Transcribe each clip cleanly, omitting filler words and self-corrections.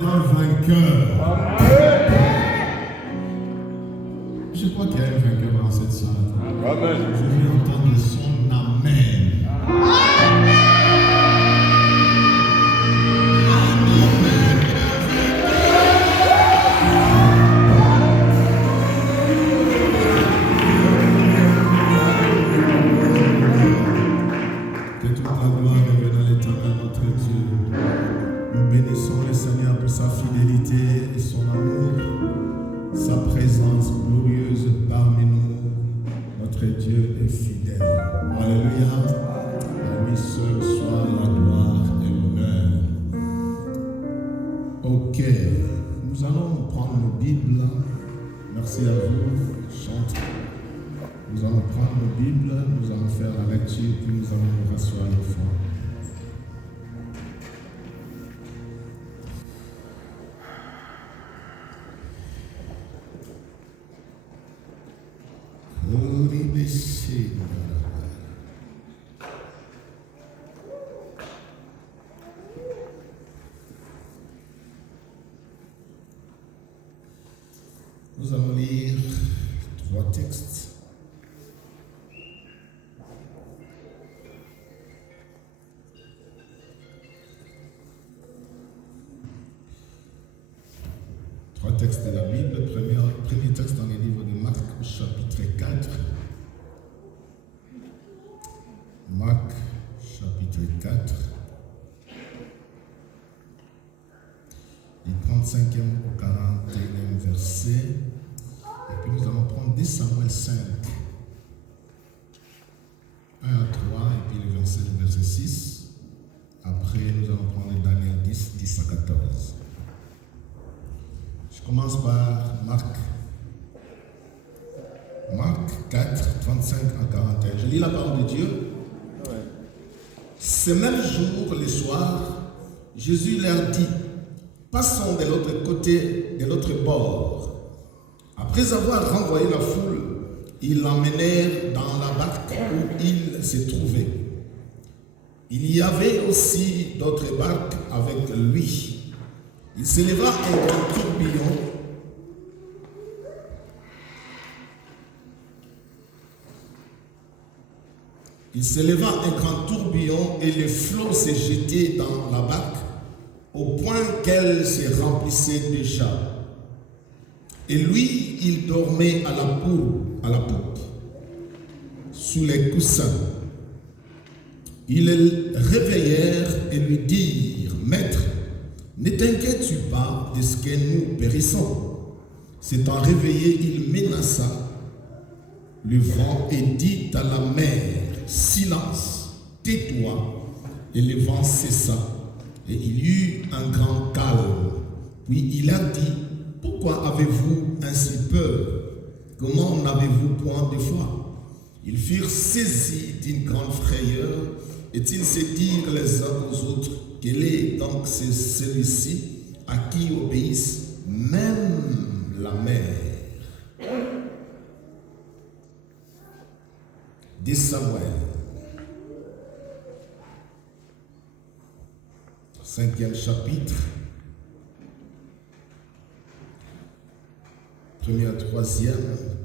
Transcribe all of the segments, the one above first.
Un vainqueur. Je crois qu'il y a un vainqueur dans cette salle. Amen. Je vais entendre son amen. Que toute la gloire revienne à l'Éternel, notre Dieu. Nous bénissons le Seigneur pour sa fidélité et son amour, sa présence glorieuse parmi nous. Notre Dieu est fidèle. Alléluia. À lui seul soit la gloire et l'honneur. Ok. Nous allons prendre nos Bibles. Merci à vous. Chante. Nous allons prendre nos Bibles, nous allons faire la lecture, puis nous allons nous rasseoir une fois. Nous allons lire 3 textes. Texte de la Bible, premier texte dans le livre de Marc, chapitre 4. Marc, chapitre 4. Du 35e au 41e verset. Et puis nous allons prendre 2 Samuel 5. 1 à 3, et puis le verset 6. Après, nous allons prendre Daniel 10, 10 à 14. Je commence par Marc. Marc 4, 35 à 41. Je lis la parole de Dieu. Ouais. Ce même jour, le soir, Jésus leur dit, passons de l'autre côté, de l'autre bord. Après avoir renvoyé la foule, ils l'emmenèrent dans la barque où il se trouvait. Il y avait aussi d'autres barques avec lui. Il s'éleva un grand tourbillon. Il s'éleva un grand tourbillon et les flots se jetaient dans la barque au point qu'elle se remplissait déjà. Et lui, il dormait à la poupe, sous les coussins. Ils le réveillèrent et lui dirent, Maître, ne t'inquiètes-tu pas de ce que nous périssons. S'étant réveillé, il menaça le vent et dit à la mer, silence, tais-toi. Et le vent cessa. Et il y eut un grand calme. Puis il leur dit, pourquoi avez-vous ainsi peur? Comment n'avez-vous point de foi? Ils furent saisis d'une grande frayeur et ils se dirent les uns aux autres, quel est donc celui-ci à qui obéissent même la mer? 2 Samuel, 5e chapitre, 1er à 3e,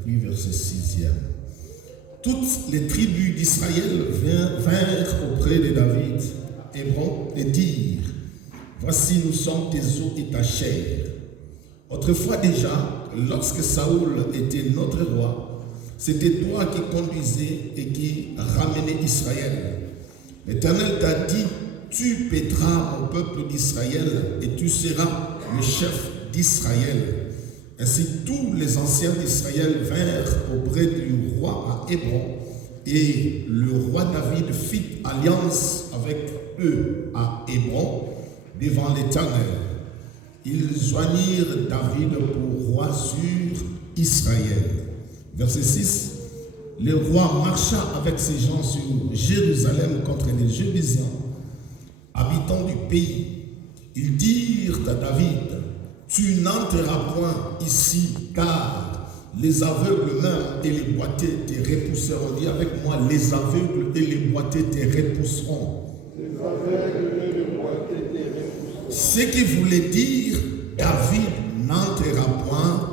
puis verset 6e. Toutes les tribus d'Israël vinrent auprès de David, Hébron, et dirent, voici nous sommes tes os et ta chair. Autrefois déjà, lorsque Saoul était notre roi, c'était toi qui conduisais et qui ramenais Israël. L'Éternel t'a dit, tu paîtras mon peuple d'Israël et tu seras le chef d'Israël. Ainsi tous les anciens d'Israël vinrent auprès du roi à Hébron, et le roi David fit alliance avec eux à Hébron devant l'Éternel. Ils joignirent David pour roi sur Israël. Verset 6. Le roi marcha avec ses gens sur Jérusalem contre les Jébusiens, habitants du pays. Ils dirent à David, tu n'entreras point ici, car les aveugles même et les boiteux te repousseront. Dis avec moi, les aveugles et les boiteux te repousseront. Les aveugles et les boiteux te repousseront. Ce qui voulait dire, David n'entrera point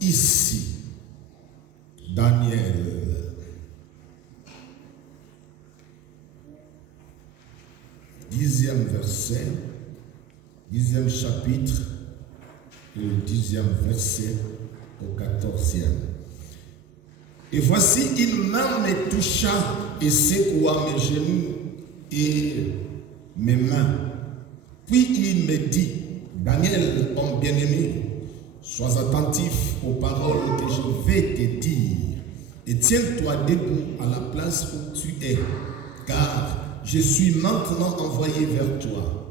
ici. Daniel. Dixième verset, 10e chapitre, et le 10e verset au 14e. Et voici, une main me toucha et secoua mes genoux et mes mains. Puis il me dit, Daniel, homme bien-aimé, sois attentif aux paroles que je vais te dire et tiens-toi debout à la place où tu es, car je suis maintenant envoyé vers toi.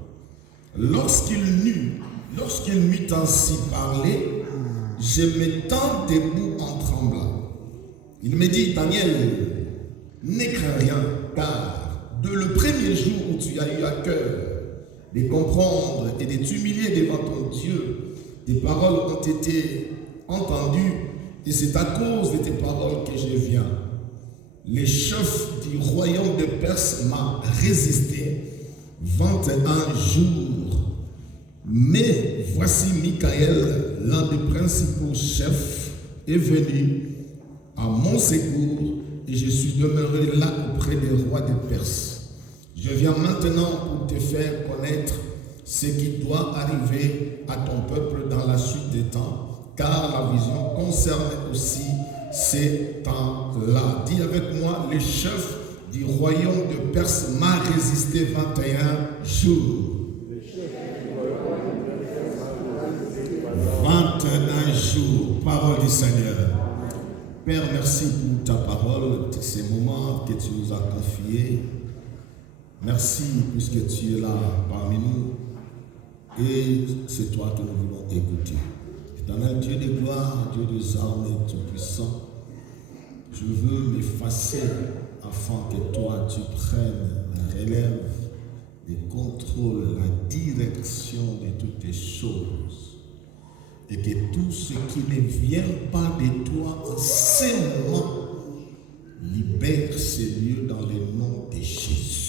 Lorsqu'il m'eut ainsi parlé, je me tends debout en tremblant. Il me dit, Daniel, n'aie craint rien, car de le premier jour où tu as eu à cœur de comprendre et de t'humilier devant ton Dieu, tes paroles ont été entendues et c'est à cause de tes paroles que je viens. Le chef du royaume de Perse m'a résisté 21 jours. Mais voici Michaël, l'un des principaux chefs, est venu à mon secours et je suis demeuré là auprès des rois de Perse. Je viens maintenant pour te faire connaître ce qui doit arriver à ton peuple dans la suite des temps, car la vision concerne aussi ces temps-là. Dis avec moi, le chef du royaume de Perse m'a résisté 21 jours. 21 jours, parole du Seigneur. Père, merci pour ta parole, ces moments que tu nous as confiés. Merci puisque tu es là parmi nous et c'est toi que nous voulons écouter. Éternel Dieu de gloire, Dieu des armées, tout-puissant, je veux m'effacer afin que toi tu prennes la relève, le contrôle, la direction de toutes les choses et que tout ce qui ne vient pas de toi en ce moment libère ces lieux dans le nom de Jésus.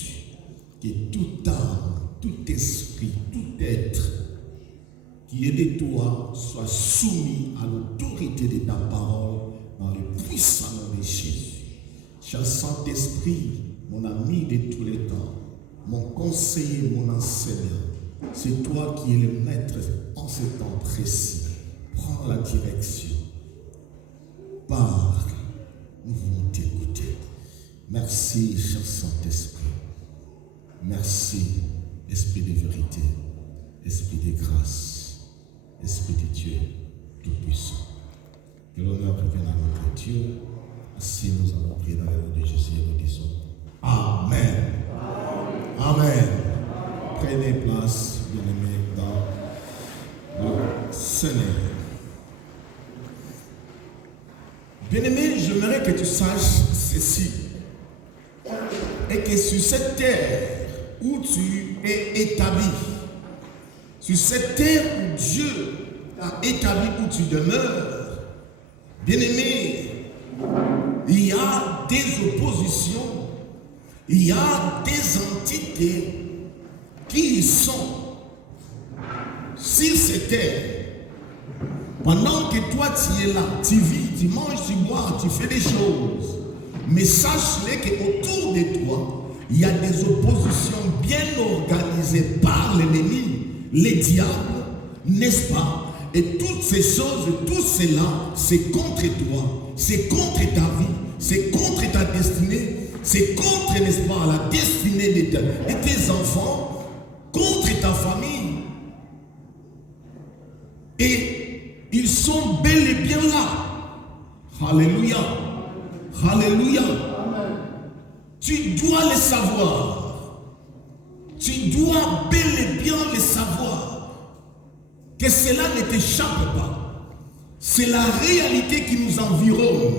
Que toute âme, tout esprit, tout être qui est de toi soit soumis à l'autorité de ta parole dans le puissant nom de Jésus. Cher Saint-Esprit, mon ami de tous les temps, mon conseiller, mon enseignant, c'est toi qui es le maître en ce temps précis. Prends la direction. Parle, nous voulons t'écouter. Merci, cher Saint-Esprit. Merci, Esprit de vérité, Esprit de grâce, Esprit de Dieu tout-puissant. Que l'honneur revienne à notre Dieu. Ainsi nous allons prier dans le nom de Jésus et nous disons Amen. Amen. Amen. Prenez place, bien-aimés, dans le Seigneur. Bien-aimé, j'aimerais que tu saches ceci. Et que sur cette terre où tu es établi, sur cette terre où Dieu a établi, où tu demeures, bien-aimé, il y a des oppositions, il y a des entités qui sont sur cette terre. Pendant que toi tu es là, tu vis, tu manges, tu bois, tu fais des choses, mais sache-le qu'autour de toi, il y a des oppositions bien organisées par l'ennemi, les diables, n'est-ce pas? Et toutes ces choses, tout cela, c'est contre toi, c'est contre ta vie, c'est contre ta destinée, c'est contre, n'est-ce pas, la destinée de tes enfants, contre ta famille. Et ils sont bel et bien là. Alléluia. Alléluia. Tu dois le savoir. Tu dois bel et bien le savoir. Que cela ne t'échappe pas. C'est la réalité qui nous environne.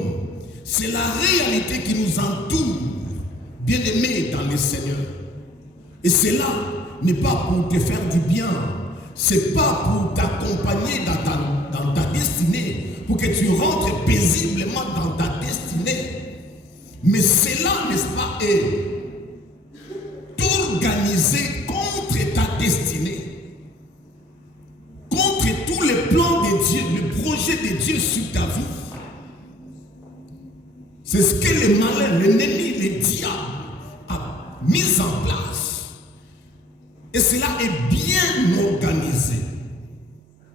C'est la réalité qui nous entoure. Bien-aimés dans le Seigneur. Et cela n'est pas pour te faire du bien. C'est pas pour t'accompagner dans ta destinée. Pour que tu rentres paisiblement dans ta destinée. Mais cela, n'est-ce pas, est organisé contre ta destinée. plan de Dieu, le projet de Dieu sur ta vie, c'est ce que le malin, l'ennemi, le diable a mis en place. Et cela est bien organisé.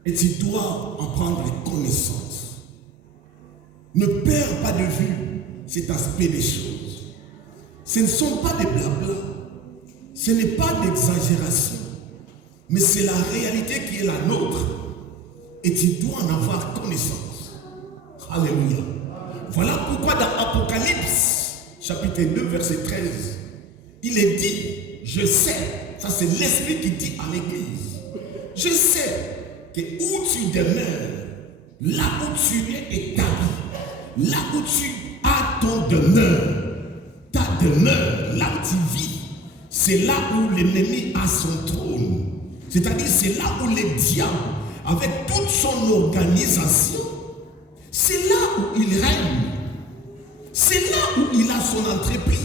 Et tu dois en prendre connaissance. Ne perds pas de vue cet aspect des choses. Ce ne sont pas des blabla. Ce n'est pas d'exagération. Mais c'est la réalité qui est la nôtre. Et tu dois en avoir connaissance. Alléluia. Voilà pourquoi dans Apocalypse, chapitre 2, verset 13, il est dit, je sais, ça c'est l'Esprit qui dit à l'Église, je sais que où tu demeures, là où tu es établi, là où tu as ton demeure, ta demeure, là où tu vis, c'est là où l'ennemi a son trône. C'est-à-dire c'est là où le diable, avec toute son organisation, c'est là où il règne. C'est là où il a son entreprise.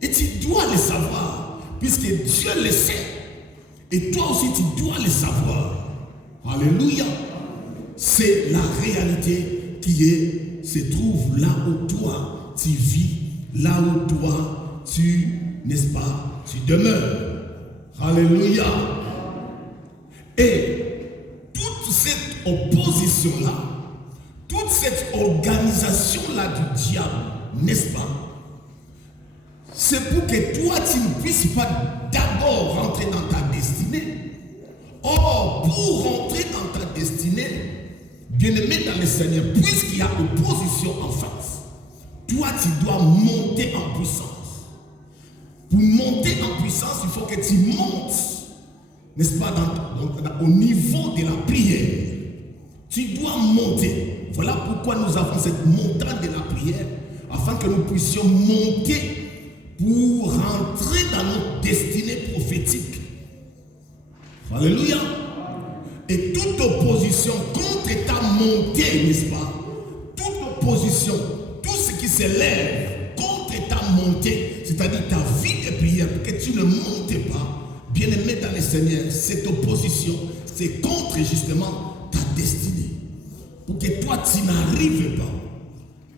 Et tu dois le savoir, puisque Dieu le sait. Et toi aussi, tu dois le savoir. Alléluia. C'est la réalité qui se trouve là où toi, tu vis, là où toi, tu, n'est-ce pas, tu demeures. Alléluia. Et toute cette opposition-là, toute cette organisation-là du diable, n'est-ce pas? C'est pour que toi, tu ne puisses pas d'abord rentrer dans ta destinée. Or, pour rentrer dans ta destinée, bien-aimé dans le Seigneur, puisqu'il y a opposition en face, toi, tu dois monter en puissance. Pour monter en puissance, il faut que tu montes, n'est-ce pas, au niveau de la prière. Tu dois monter. Voilà pourquoi nous avons cette montagne de la prière, afin que nous puissions monter pour rentrer dans notre destinée prophétique. Alléluia. Et toute opposition contre ta montée, n'est-ce pas? Toute opposition, tout ce qui s'élève contre ta montée, c'est-à-dire ta vie de prière, que tu ne montes pas, bien-aimé dans le Seigneur, cette opposition, c'est contre justement ta destinée. Pour que toi, tu n'arrives pas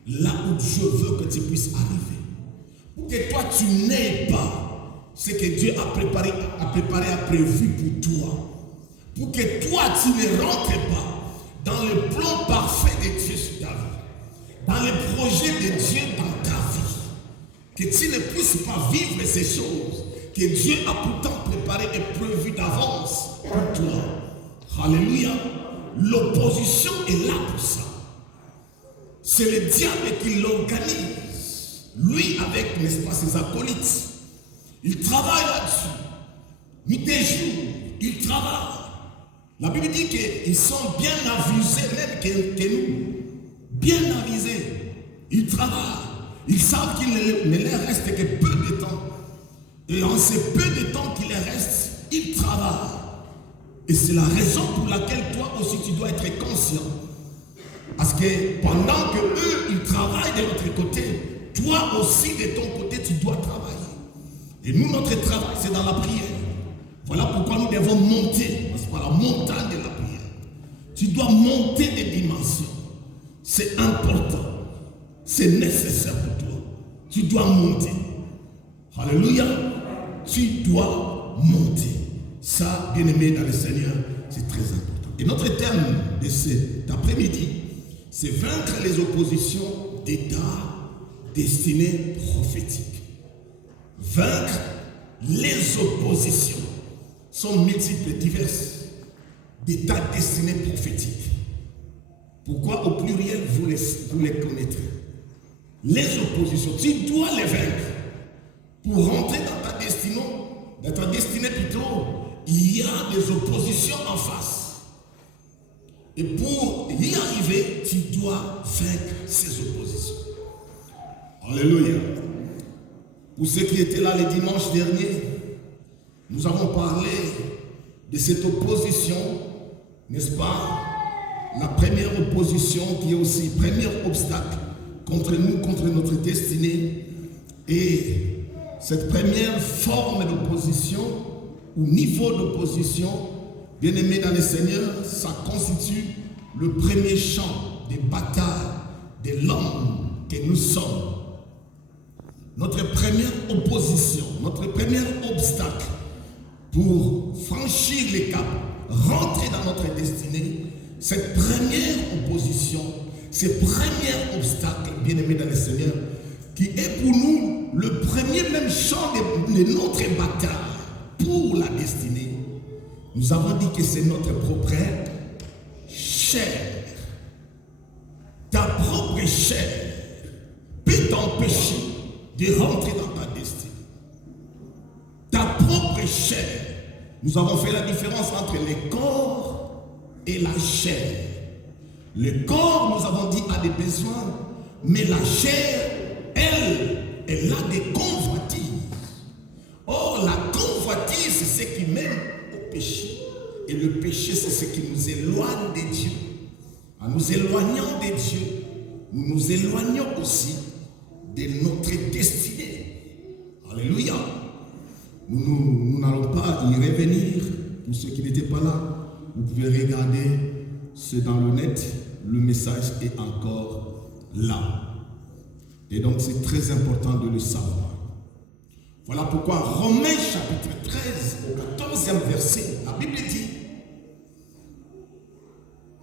là où Dieu veut que tu puisses arriver. Pour que toi, tu n'aies pas ce que Dieu a préparé, a prévu pour toi. Pour que toi, tu ne rentres pas dans le plan parfait de Dieu sur ta vie. Dans le projet de Dieu dans ta vie. Que tu ne puisses pas vivre ces choses que Dieu a pourtant préparées et prévues d'avance pour toi. Alléluia. L'opposition est là pour ça. C'est le diable qui l'organise. Lui avec, n'est-ce pas, ses acolytes. Il travaille là-dessus. Nuit et jour, il travaille. La Bible dit qu'ils sont bien avisés même que nous. Bien avisés. Ils travaillent. Ils savent qu'il ne leur reste que peu de temps. Et en ces peu de temps qu'il leur reste, ils travaillent. Et c'est la raison pour laquelle toi aussi tu dois être conscient. Parce que pendant que eux ils travaillent de l'autre côté, toi aussi de ton côté tu dois travailler. Et nous notre travail c'est dans la prière. Voilà pourquoi nous devons monter, parce que la montagne de la prière. Tu dois monter des dimensions. C'est important. C'est nécessaire pour toi. Tu dois monter. Alléluia. Tu dois monter. Ça, bien-aimé dans le Seigneur, c'est très important. Et notre thème de cet après-midi, c'est vaincre les oppositions d'état destinée prophétique. Vaincre les oppositions sont multiples et diverses d'état destinée prophétique. Pourquoi au pluriel vous les connaîtrez? Les oppositions, tu dois les vaincre pour rentrer dans ta destinée plutôt. Il y a des oppositions en face. Et pour y arriver, tu dois vaincre ces oppositions. Alléluia. Pour ceux qui étaient là le dimanche dernier, nous avons parlé de cette opposition, n'est-ce pas? La première opposition qui est aussi le premier obstacle contre nous, contre notre destinée. Et cette première forme d'opposition ou niveau d'opposition, Bien-aimés dans le Seigneur, ça constitue le premier champ de bataille de l'homme que nous sommes. Notre première opposition, notre premier obstacle pour franchir les caps, rentrer dans notre destinée, cette première opposition, ce premier obstacle, bien-aimés dans le Seigneur, qui est pour nous le premier même champ de notre bataille pour la destinée. Nous avons dit que c'est notre propre chair. Ta propre chair peut t'empêcher de rentrer dans ta destinée. Ta propre chair. Nous avons fait la différence entre le corps et la chair. Le corps, nous avons dit, a des besoins, mais la chair, elle a des convoitises. Or, la convoitise, c'est ce qui mène au péché. Et le péché, c'est ce qui nous éloigne de Dieu. En nous éloignant de Dieu, nous nous éloignons aussi de notre destinée. Alléluia. Nous n'allons pas y revenir. Pour ceux qui n'étaient pas là, vous pouvez regarder, c'est dans le net, le message est encore là. Et donc c'est très important de le savoir. Voilà pourquoi Romains chapitre 13 au 14e verset, la Bible dit: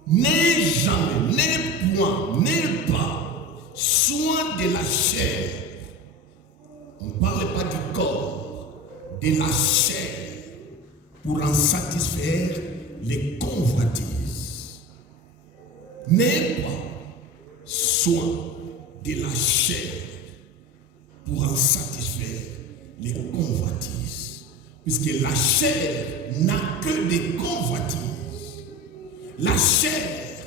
n'aie jamais, n'aie point, n'aie pas soin de la chair. On ne parle pas du corps, de la chair, pour en satisfaire les convoitises. N'aie pas soin de la chair pour en satisfaire les convoitises. Puisque la chair n'a que des convoitises. La chair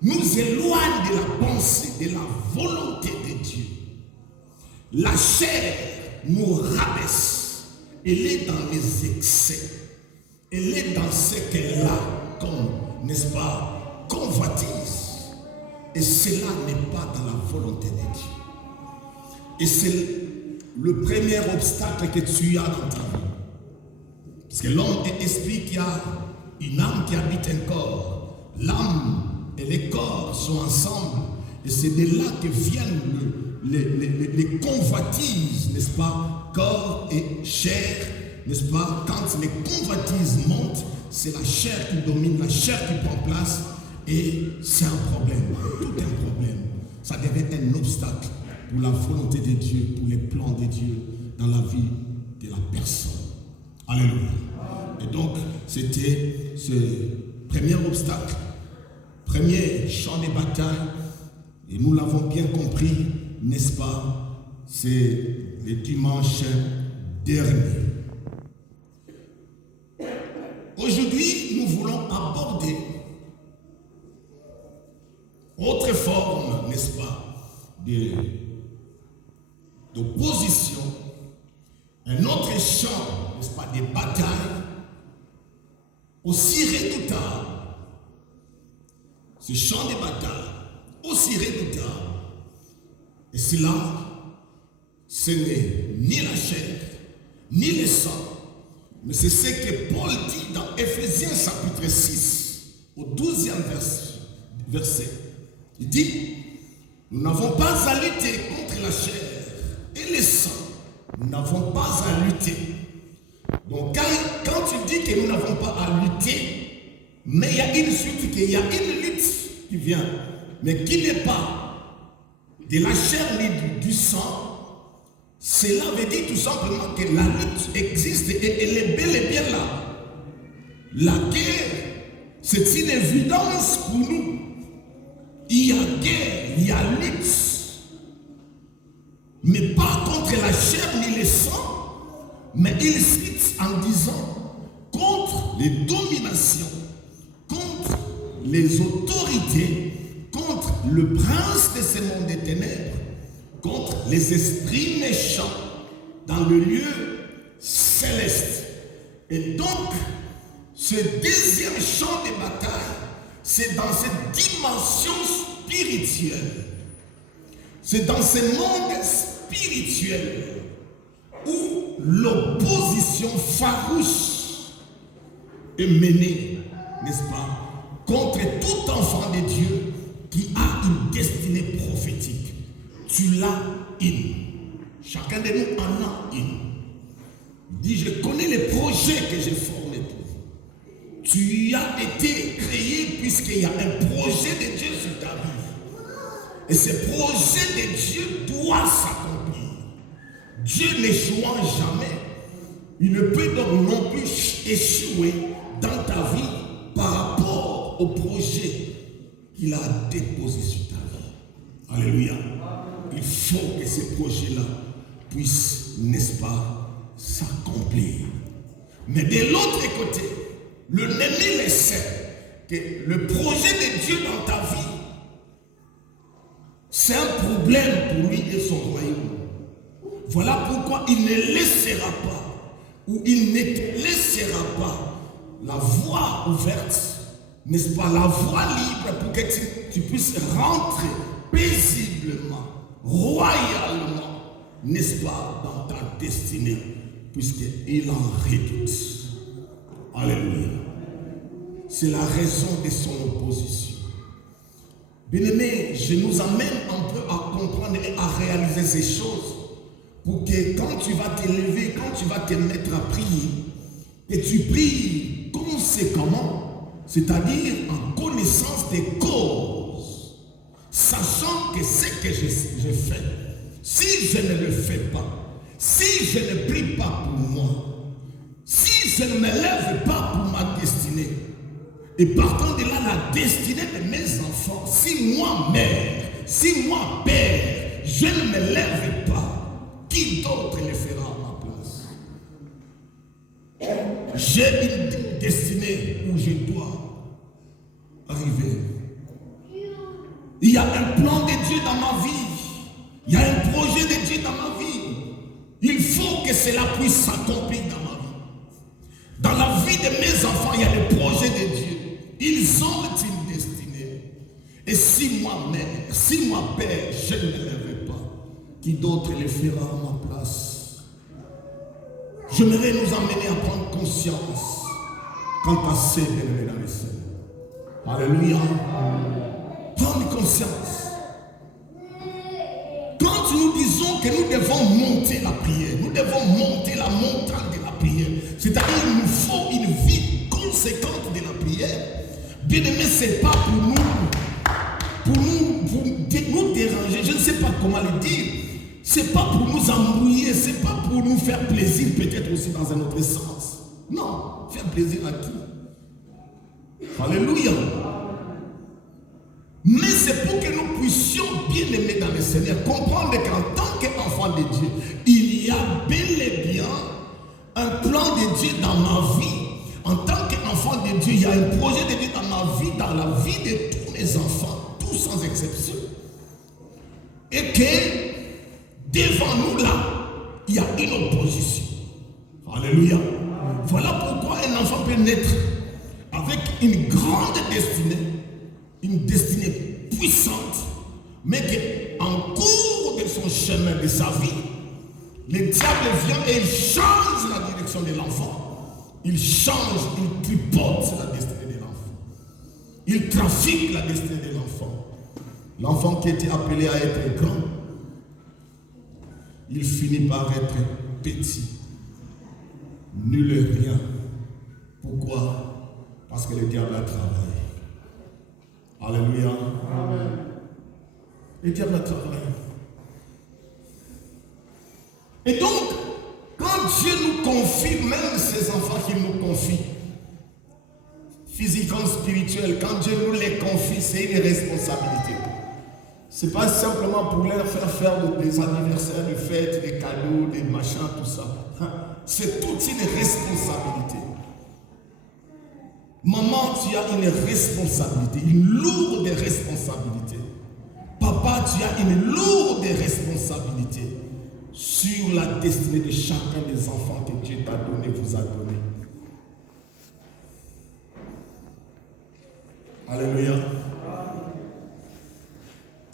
nous éloigne de la pensée, de la volonté de Dieu. La chair nous rabaisse. Elle est dans les excès. Elle est dans ce qu'elle a comme, n'est-ce pas, convoitise. Et cela n'est pas dans la volonté de Dieu. Et c'est le premier obstacle que tu as dans ta vie. Parce que l'homme est esprit qui a une âme qui habite un corps. L'âme et le corps sont ensemble. Et c'est de là que viennent les convoitises, n'est-ce pas? Corps et chair, n'est-ce pas? Quand les convoitises montent, c'est la chair qui domine, la chair qui prend place. Et c'est un problème, tout un problème. Ça devient un obstacle pour la volonté de Dieu, pour les plans de Dieu dans la vie de la personne. Alléluia. Et donc, c'était ce premier obstacle, premier champ de bataille, et nous l'avons bien compris, n'est-ce pas? C'est le dimanche dernier. Aujourd'hui, nous voulons aborder autre forme, n'est-ce pas, d'opposition, un autre champ, n'est-ce pas, des batailles aussi redoutables. Ce champ de bataille aussi redoutable. Et cela, ce n'est ni la chair, ni le sang, mais c'est ce que Paul dit dans Éphésiens chapitre 6, au 12e verset. Il dit: nous n'avons pas à lutter contre la chair et le sang. Nous n'avons pas à lutter. Donc quand tu dis que nous n'avons pas à lutter, mais il y a une suite, qu'il y a une lutte qui vient, mais qui n'est pas de la chair ni du sang, cela veut dire tout simplement que la lutte existe et elle est bel et bien là. La guerre, c'est une évidence pour nous. Il y a guerre, il y a lutte, mais pas contre la chair ni le sang, mais il cite en disant contre les dominations, contre les autorités, contre le prince de ce monde des ténèbres, contre les esprits méchants dans le lieu céleste. Et donc, ce deuxième champ de bataille, c'est dans cette dimension spirituelle. C'est dans ce monde spirituel où l'opposition farouche et mener, n'est-ce pas, contre tout enfant de Dieu qui a une destinée prophétique. Tu l'as une. Chacun de nous en a une. Il dit, je connais les projets que j'ai formés pour vous. Tu as été créé puisqu'il y a un projet de Dieu sur ta vie. Et ce projet de Dieu doit s'accomplir. Dieu n'échouant jamais, il ne peut donc non plus échouer dans ta vie par rapport au projet qu'il a déposé sur ta vie. Alléluia. Il faut que ces projets-là puissent, n'est-ce pas, s'accomplir. Mais de l'autre côté, l'ennemi le sait que le projet de Dieu dans ta vie, c'est un problème pour lui et son royaume. Voilà pourquoi il ne laissera pas, ou il ne te laissera pas la voie ouverte, n'est-ce pas, la voie libre pour que tu puisses rentrer paisiblement, royalement, n'est-ce pas, dans ta destinée, puisqu'il en redoute. Alléluia. C'est la raison de son opposition. Bien-aimé, je nous amène un peu à comprendre et à réaliser ces choses pour que quand tu vas te lever, quand tu vas te mettre à prier, que tu pries conséquemment, c'est-à-dire en connaissance des causes, sachant que ce que je fais, si je ne le fais pas, si je ne prie pas pour moi, si je ne me lève pas pour ma destinée, et partant de là, la destinée de mes enfants, si moi, mère, si moi, père, je ne me lève pas, qui d'autre le fera à ma place? J'ai une destinée où je dois arriver. Il y a un plan de Dieu dans ma vie. Il y a un projet de Dieu dans ma vie. Il faut que cela puisse s'accomplir dans ma vie. Dans la vie de mes enfants, il y a le projet de Dieu. Ils ont une destinée. Et si moi-même, si moi père, je ne me lève pas, qui d'autre le fera à ma place? J'aimerais nous amener à prendre conscience quant à ces bien-aimés dans le Seigneur. Alléluia. Prendre conscience. Quand nous disons que nous devons monter la prière, nous devons monter la montagne de la prière, c'est-à-dire qu'il nous faut une vie conséquente de la prière. Bien aimé, ce n'est pas pour nous déranger, je ne sais pas comment le dire. Ce n'est pas pour nous embrouiller, ce n'est pas pour nous faire plaisir, peut-être aussi dans un autre sens. Non, faire plaisir à qui? Alléluia. Mais c'est pour que nous puissions, bien aimer dans le Seigneur, comprendre qu'en tant qu'enfant de Dieu, il y a bel et bien un plan de Dieu dans ma vie. En tant qu'enfant de Dieu, il y a un projet de Dieu dans ma vie, dans la vie de tous mes enfants, tous sans exception. Et que devant nous là, il y a une opposition. Alléluia. Voilà pourquoi un enfant peut naître avec une grande destinée, une destinée puissante, mais qu'en cours de son chemin, de sa vie, le diable vient et il change la direction de l'enfant. Il change, il tripote la destinée de l'enfant. Il trafique la destinée de l'enfant. L'enfant qui était appelé à être grand, il finit par être petit. Nul et rien. Pourquoi? Parce que le diable a travaillé. Alléluia. Amen. Le diable a travaillé. Et donc, quand Dieu nous confie, même ces enfants qu'il nous confie, physiquement, spirituels, quand Dieu nous les confie, c'est une responsabilité. Ce n'est pas simplement pour leur faire des anniversaires, des fêtes, des cadeaux, des machins, tout ça. C'est toute une responsabilité. Maman, tu as une responsabilité, une lourde responsabilité. Papa, tu as une lourde responsabilité sur la destinée de chacun des enfants que Dieu t'a donné, vous a donné. Alléluia.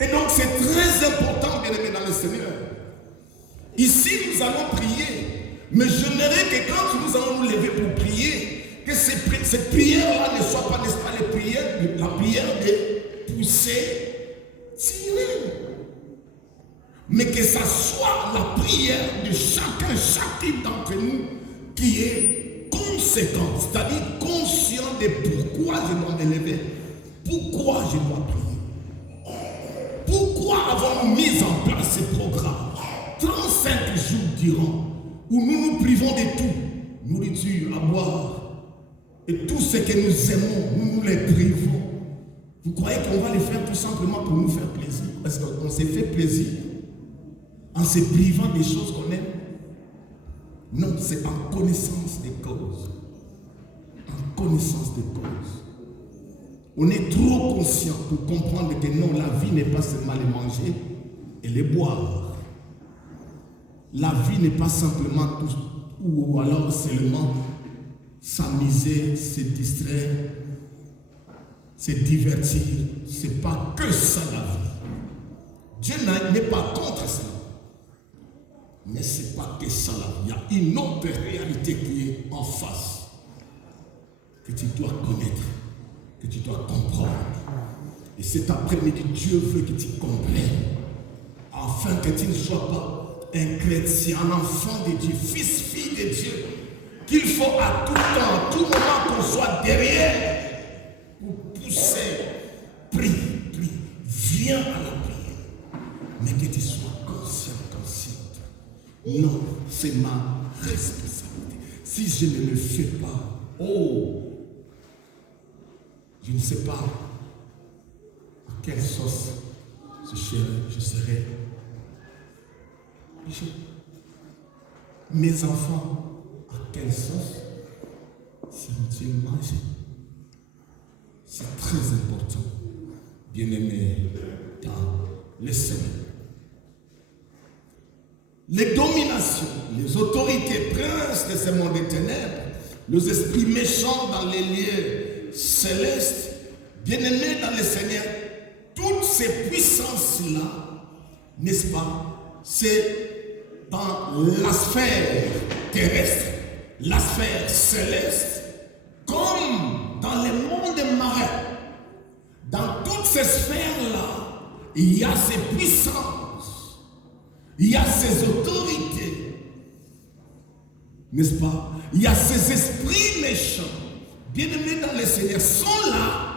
Et donc c'est très important, bien aimé dans le Seigneur. Ici, nous allons prier. Mais j'aimerais que quand nous allons nous lever pour prier, que cette prière-là ne soit pas, n'est-ce pas, la prière de pousser, tirer. Mais que ça soit la prière de chacune d'entre nous qui est conséquente, c'est-à-dire conscient de pourquoi je dois m'élever, pourquoi je dois prier. Pourquoi avons-nous mis en place ce programme 35 jours durant, où nous nous privons de tout, nourriture, à boire, et tout ce que nous aimons, nous nous les privons. Vous croyez qu'on va les faire tout simplement pour nous faire plaisir? Parce qu'on s'est fait plaisir en se privant des choses qu'on aime? Non, c'est en connaissance des causes. En connaissance des causes. On est trop conscient pour comprendre que non, la vie n'est pas seulement les manger et les boire. La vie n'est pas simplement tout, ou alors seulement s'amuser, se distraire, se divertir. Ce n'est pas que ça la vie. Dieu n'est pas contre ça. Mais ce n'est pas que ça la vie. Il y a une autre réalité qui est en face, que tu dois connaître, que tu dois comprendre. Et cet après-midi, Dieu veut que tu comprennes, afin que tu ne sois pas un chrétien, un enfant de Dieu, fils, fille de Dieu, qu'il faut à tout temps, à tout moment qu'on soit derrière pour pousser. Prie, viens à la prière, mais que tu sois conscient, consciente. Non, c'est ma responsabilité. Si je ne le fais pas, je ne sais pas à quelle sauce je serai. Mes enfants, à quelle sauce seront-ils mangés? C'est très important, bien-aimés dans le Seigneur. Les dominations, les autorités, princes de ce monde des ténèbres, les esprits méchants dans les lieux célestes, bien-aimés dans le Seigneur, toutes ces puissances-là, n'est-ce pas, c'est dans la sphère terrestre, la sphère céleste, comme dans les mondes marins. Dans toutes ces sphères-là, il y a ces puissances, il y a ces autorités, n'est-ce pas? Il y a ces esprits méchants, bien-aimés dans le Seigneur, sont là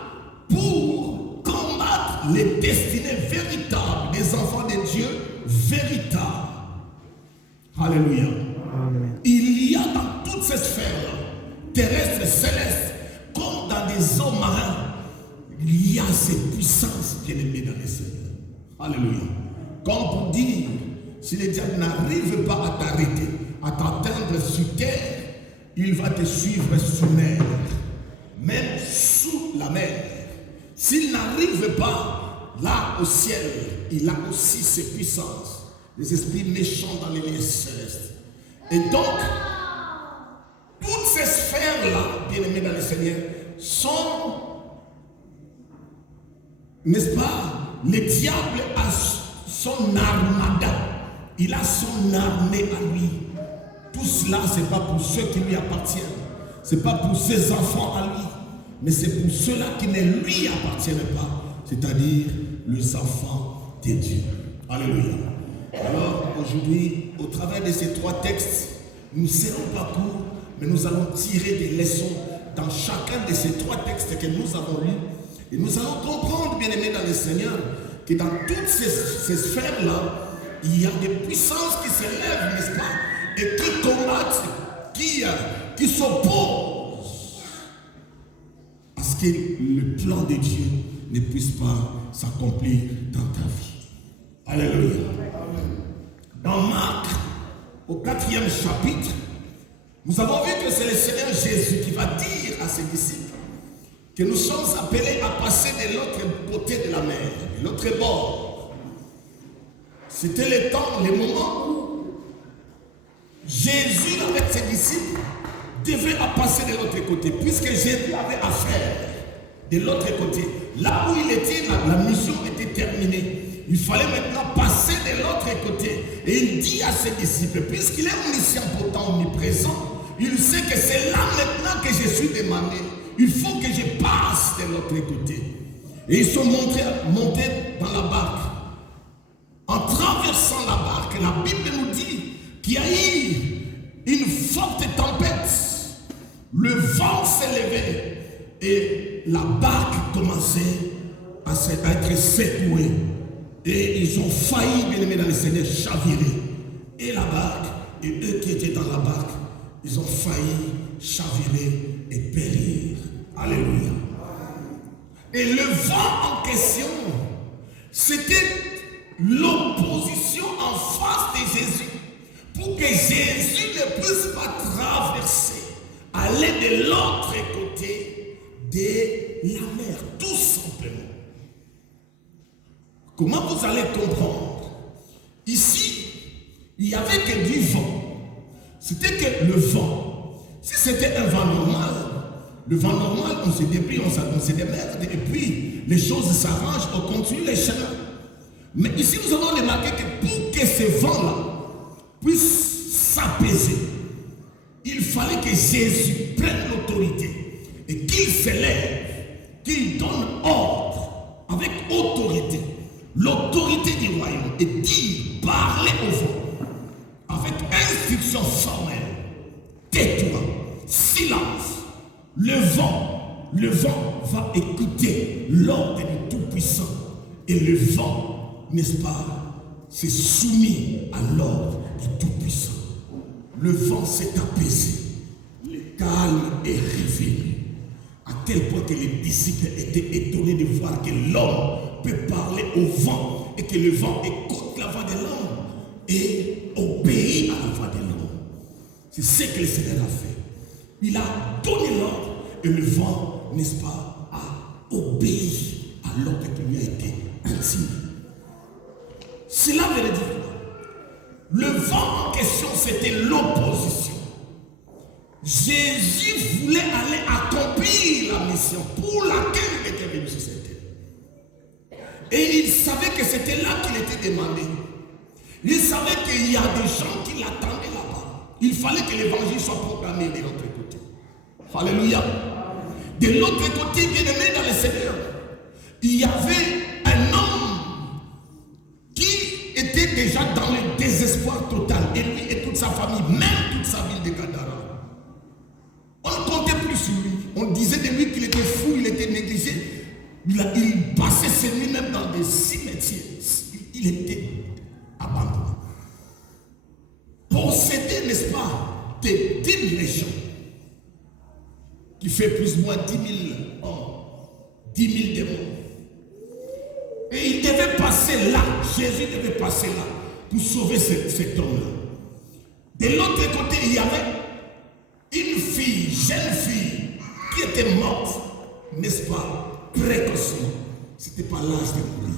pour combattre les destinées véritables des enfants de Dieu véritables. Alléluia. Amen. Il y a dans toutes ces sphères-là, terrestres, célestes, comme dans des eaux marins, il y a ces puissances bien-aimées dans les Seigneur. Alléluia. Comme pour dire, si le diable n'arrive pas à t'arrêter, à t'atteindre sur terre, il va te suivre sous mer, même sous la mer. S'il n'arrive pas là au ciel, il a aussi ses puissances. Les esprits méchants dans les lieux célestes. Et donc, toutes ces sphères-là, bien-aimés dans le Seigneur, sont, n'est-ce pas, le diable a son armada, il a son armée à lui. Tout cela, ce n'est pas pour ceux qui lui appartiennent, ce n'est pas pour ses enfants à lui, mais c'est pour ceux-là qui ne lui appartiennent pas, c'est-à-dire les enfants de Dieu. Alléluia. Alors aujourd'hui, au travers de ces trois textes, nous ne serons pas courts, mais nous allons tirer des leçons dans chacun de ces trois textes que nous avons lus. Et nous allons comprendre, bien-aimés dans le Seigneur, que dans toutes ces sphères-là, il y a des puissances qui s'élèvent, n'est-ce pas, et qui combattent, qui s'opposent à ce que le plan de Dieu ne puisse pas s'accomplir dans ta vie. Alléluia. Dans Marc, au 4e chapitre, nous avons vu que c'est le Seigneur Jésus qui va dire à ses disciples que nous sommes appelés à passer de l'autre côté de la mer, de l'autre bord. C'était le temps, le moment où Jésus avec ses disciples devait passer de l'autre côté, puisque Jésus avait affaire de l'autre côté. Là où il était, la mission était terminée. Il fallait maintenant passer de l'autre côté. Et il dit à ses disciples, puisqu'il est omniscient, pourtant omniprésent, Il sait que c'est là maintenant que je suis demandé. Il faut que je passe de l'autre côté. Et ils sont montés dans la barque. En traversant la barque, la Bible nous dit qu'il y a eu une forte tempête. Le vent s'est levé et la barque commençait à être secouée. Et ils ont failli, bien aimés dans le Seigneur, chavirer. Et la barque, et eux qui étaient dans la barque, ils ont failli chavirer et périr. Alléluia. Et le vent en question, c'était l'opposition en face de Jésus. Pour que Jésus ne puisse pas traverser, aller de l'autre côté de la mer, tout simplement. Comment vous allez comprendre? Ici, il n'y avait que du vent. C'était que le vent. Si c'était un vent normal, le vent normal, on se déplie, on se démerde, et puis les choses s'arrangent, on continue les chemins. Mais ici, nous avons remarqué que pour que ce vent-là puisse s'apaiser, il fallait que Jésus prenne l'autorité et qu'il s'élève, qu'il donne ordre avec autorité, l'autorité du royaume, et dit, parlez au vent avec instruction formelle. Tais-toi, silence. Le vent va écouter l'ordre du Tout-Puissant. Et le vent, n'est-ce pas, s'est soumis à l'ordre du Tout-Puissant. Le vent s'est apaisé. Le calme est révélé. À tel point que les disciples étaient étonnés de voir que l'homme peut parler au vent et que le vent écoute la voix de l'homme et obéit à la voix de l'homme. C'est ce que le Seigneur a fait. Il a donné l'ordre et le vent, n'est-ce pas, a obéi à l'ordre qui lui a été intimé. Cela veut dire le vent en question, c'était l'opposition. Jésus voulait aller accomplir la mission pour laquelle il était venu sur cette terre. Et il savait que c'était là qu'il était demandé. Il savait qu'il y a des gens qui l'attendaient là-bas. Il fallait que l'évangile soit proclamé de l'autre côté. Alléluia. De l'autre côté, bien aimé dans le Seigneur, il y avait un homme qui était déjà dans le désespoir total. Et lui et toute sa famille, même toute sa ville de Gadara. On ne comptait plus sur lui. On disait de lui qu'il était fou, il était négligé. Il passait ses nuits même dans des cimetières. Il était abandonné. Possédé, n'est-ce pas, de 10 000 légions, qui fait plus ou moins 10 000 hommes, 10 000 démons. Et il devait passer là, Jésus devait passer là, pour sauver cet homme-là. De l'autre côté, il y avait une fille, jeune fille, qui était morte, n'est-ce pas, précocement. Ce n'était pas l'âge de mourir.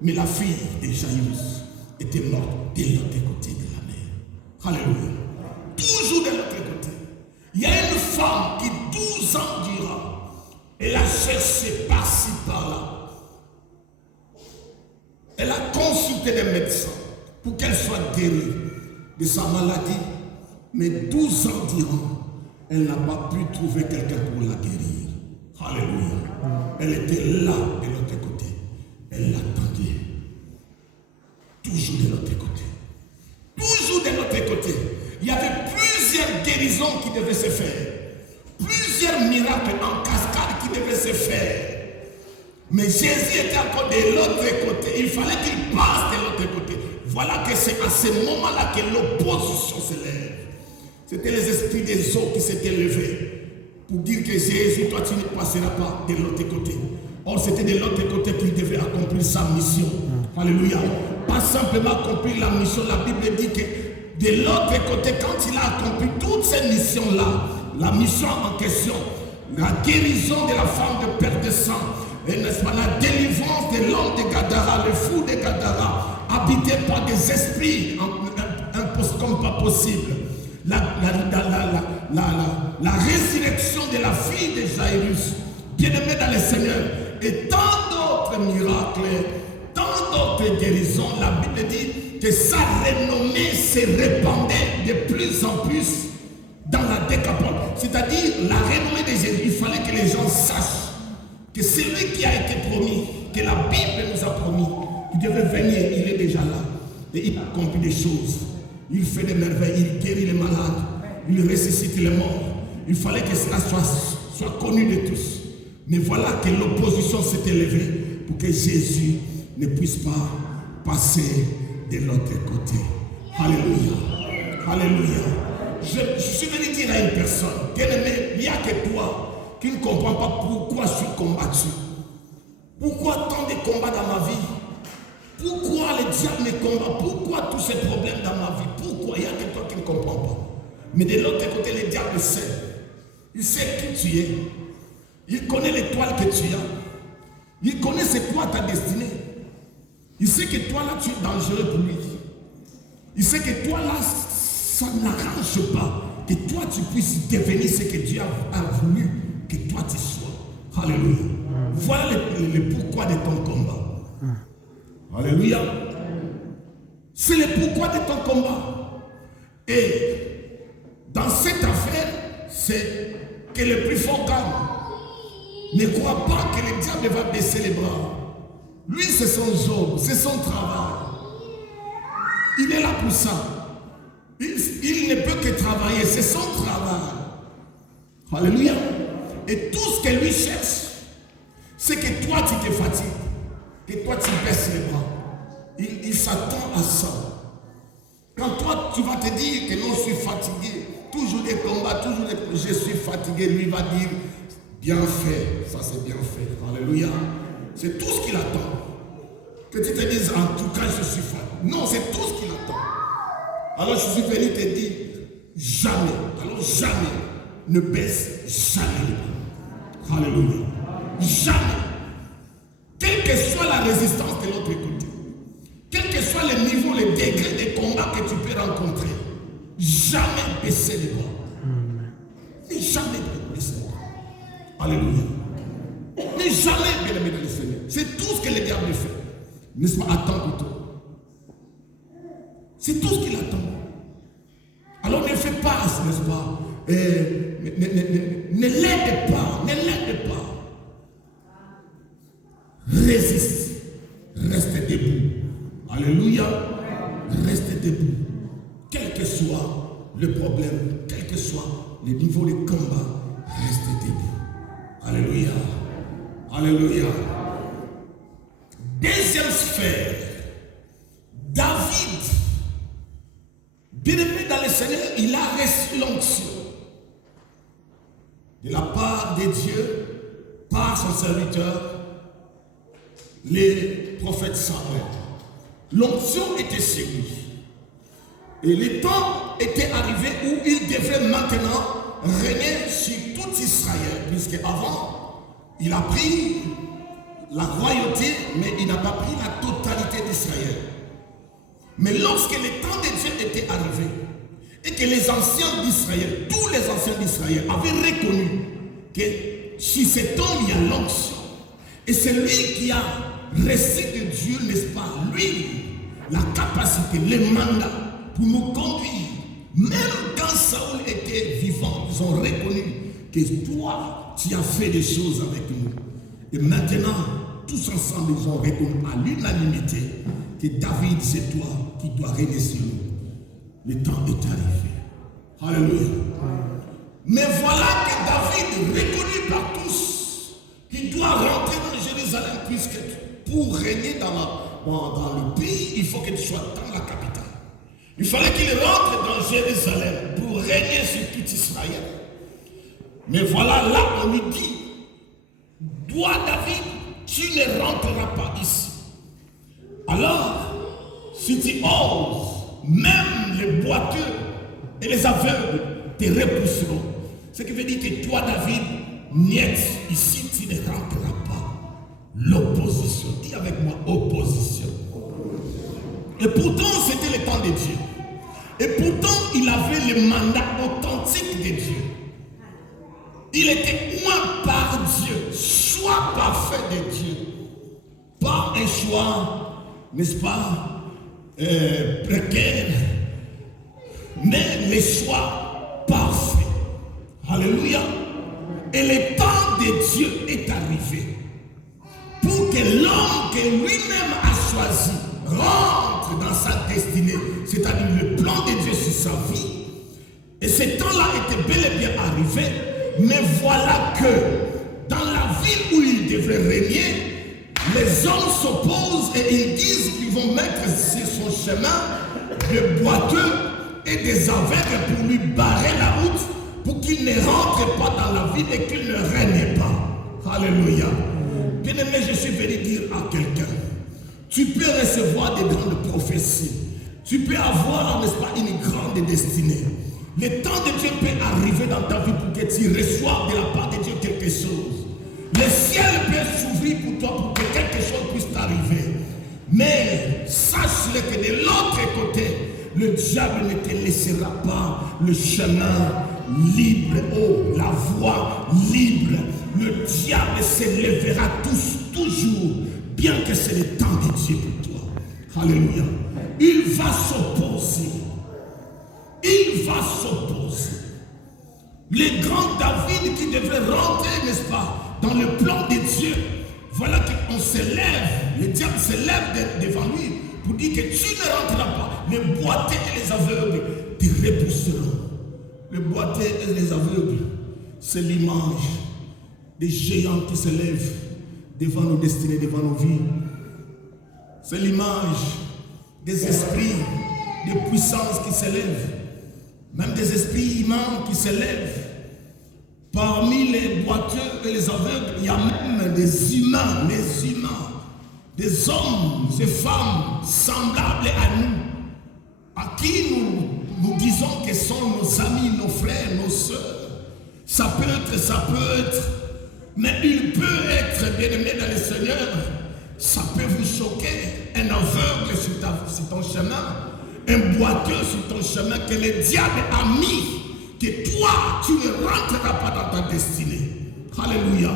Mais la fille de Jairus était morte de l'autre côté de la mer. Alléluia. Toujours de l'autre côté. Il y a une femme qui 12 ans durant, elle a cherché par-ci, par-là. Elle a consulté les médecins pour qu'elle soit guérie de sa maladie. Mais 12 ans durant, elle n'a pas pu trouver quelqu'un pour la guérir. Alléluia. Elle était là de l'autre côté. Elle l'attendait. Toujours de l'autre côté. Toujours de l'autre côté. Il y avait plusieurs guérisons qui devaient se faire. Plusieurs miracles en cascade qui devaient se faire. Mais Jésus était encore de l'autre côté. Il fallait qu'il passe de l'autre côté. Voilà que c'est à ce moment-là que l'opposition se lève. C'était les esprits des eaux qui s'étaient levés pour dire que Jésus, toi tu ne passeras pas de l'autre côté. Or c'était de l'autre côté qu'il devait accomplir sa mission. Alléluia. Pas simplement accomplir la mission. La Bible dit que de l'autre côté, quand il a accompli toutes ces missions-là, la mission en question, la guérison de la femme de perte de sang, et n'est-ce pas, la délivrance de l'homme de Gadara, le fou de Gadara, habité par des esprits comme pas possible. La résurrection de la fille de Jairus, bien-aimée dans le Seigneur, et tant d'autres miracles, tant d'autres guérisons. La Bible dit que sa renommée se répandait de plus en plus dans la décapole. C'est-à-dire la renommée de Jésus. Il fallait que les gens sachent que celui qui a été promis, que la Bible nous a promis, qui devait venir, il est déjà là. Et il accomplit des choses. Il fait des merveilles, il guérit les malades, il ressuscite les morts. Il fallait que cela soit connu de tous. Mais voilà que l'opposition s'est élevée pour que Jésus ne puisse pas passer de l'autre côté. Alléluia. Alléluia. Je suis venu dire à une personne, bien-aimé, il n'y a que toi qui ne comprends pas pourquoi je suis combattu. Pourquoi tant de combats dans ma vie? Pourquoi le diable me combat? Pourquoi tous ces problèmes dans ma vie? Pourquoi? Il n'y a que toi qui ne comprends pas. Mais de l'autre côté, le diable sait. Il sait qui tu es. Il connaît l'étoile que tu as. Il connaît c'est quoi ta destinée. Il sait que toi là, tu es dangereux pour lui. Il sait que toi là, ça n'arrange pas que toi tu puisses devenir ce que Dieu a voulu que toi tu sois. Alléluia. Voilà le pourquoi de ton combat. Alléluia. C'est le pourquoi de ton combat. Et dans cette affaire, c'est que le plus fort gagne. Ne crois pas que le diable va baisser les bras. Lui, c'est son job, c'est son travail. Il est là pour ça. Il ne peut que travailler, c'est son travail. Alléluia. Et tout ce que lui cherche, c'est que toi tu te fatigues, que toi tu baisses les bras. Il s'attend à ça. Quand toi tu vas te dire que non, je suis fatigué, toujours des combats, toujours des... je suis fatigué, lui va dire bien fait, ça c'est bien fait. Alléluia. C'est tout ce qu'il attend. Que tu te dises en tout cas je suis fatigué. Non, c'est tout ce qu'il attend. Alors je suis venu te dire jamais, alors jamais ne baisse jamais les bras. Alléluia. Jamais. Quelle que soit la résistance de l'autre côté, quel que soit le niveau, le degré de combat que tu peux rencontrer, jamais baisser les bras. Ne jamais baisser les bras. Alléluia. Ne jamais, bien aimé dans le Seigneur. C'est tout ce que le diable fait. N'est-ce pas? Attends plutôt. C'est tout ce qu'il attend. Alors ne fais pas, n'est-ce pas? Ne l'aide pas, ne l'aide pas. Résiste. Reste debout. Alléluia. Reste debout. Quel que soit le problème, quel que soit le niveau de combat, reste debout. Alléluia. Alléluia. Deuxième sphère. David, bien-aimé dans le Seigneur, il a reçu l'onction de la part de Dieu par son serviteur, les prophètes Samuel. L'onction était sur lui. Et le temps était arrivé où il devait maintenant régner sur tout Israël, puisque avant, il a pris la royauté, mais il n'a pas pris la totalité d'Israël. Mais lorsque le temps de Dieu était arrivé, et que les anciens d'Israël, tous les anciens d'Israël avaient reconnu que sur cet homme il y a l'onction, et c'est lui qui a reçu de Dieu, n'est-ce pas, lui, la capacité, le mandat pour nous conduire. Même quand Saül était vivant, ils ont reconnu que toi, tu as fait des choses avec nous. Et maintenant, tous ensemble, ils ont reconnu à l'unanimité que David, c'est toi qui dois régner sur nous. Le temps est arrivé. Alléluia. Mais voilà que David, reconnu par tous, qui doit rentrer dans Jérusalem, puisque pour régner dans le pays, il faut que tu sois dans la capitale. Il fallait qu'il rentre dans Jérusalem pour régner sur tout Israël. Mais voilà, là, on lui dit, toi, David, tu ne rentreras pas ici. Alors, si tu oses, même les boiteux et les aveugles te repousseront. Ce qui veut dire que toi, David, niet, ici, tu ne rentreras pas. L'opposition. Dis avec moi, opposition. Et pourtant, c'était le temps de Dieu. Et pourtant, il avait le mandat authentique de Dieu. Il était oint par Dieu, choix parfait de Dieu. Pas un choix, n'est-ce pas, précaire, mais le choix parfait. Alléluia. Et le temps de Dieu est arrivé pour que l'homme que lui-même a choisi rentre dans sa destinée, c'est-à-dire le plan de Dieu sur sa vie. Et ce temps-là était bel et bien arrivé, mais voilà que dans la ville où il devrait régner, les hommes s'opposent et ils disent qu'ils vont mettre sur son chemin des boiteux et des aveugles pour lui barrer la route, pour qu'il ne rentre pas dans la ville et qu'il ne règne pas. Alléluia. Bien-aimé, je suis venu dire à quelqu'un, tu peux recevoir des grandes prophéties, tu peux avoir, n'est-ce pas, une grande destinée. Le temps de Dieu peut arriver dans ta vie pour que tu reçoives de la part de Dieu quelque chose. Le ciel peut s'ouvrir pour toi pour que quelque chose puisse t'arriver. Mais sache-le que de l'autre côté, le diable ne te laissera pas le chemin libre, oh, la voie libre. Le diable se lèvera toujours, bien que c'est le temps de Dieu pour toi. Alléluia. Il va s'opposer. Il va s'opposer. Le grand David qui devait rentrer, n'est-ce pas, dans le plan de Dieu, voilà qu'on se lève, le diable se lève devant lui pour dire que tu ne rentreras pas. Les boiteux et les aveugles te repousseront. Les boiteux et les aveugles, c'est l'image des géants qui se lèvent devant nos destinées, devant nos vies. C'est l'image des esprits, des puissances qui se lèvent. Même des esprits immondes qui se lèvent. Parmi les boiteux et les aveugles, il y a même des humains, des hommes et femmes semblables à nous, à qui nous disons que sont nos amis, nos frères, nos soeurs. Ça peut être, mais il peut être bien-aimé dans le Seigneur. Ça peut vous choquer, un aveugle sur ton chemin, un boiteux sur ton chemin que le diable a mis, que toi, tu ne rentreras pas dans ta destinée. Alléluia.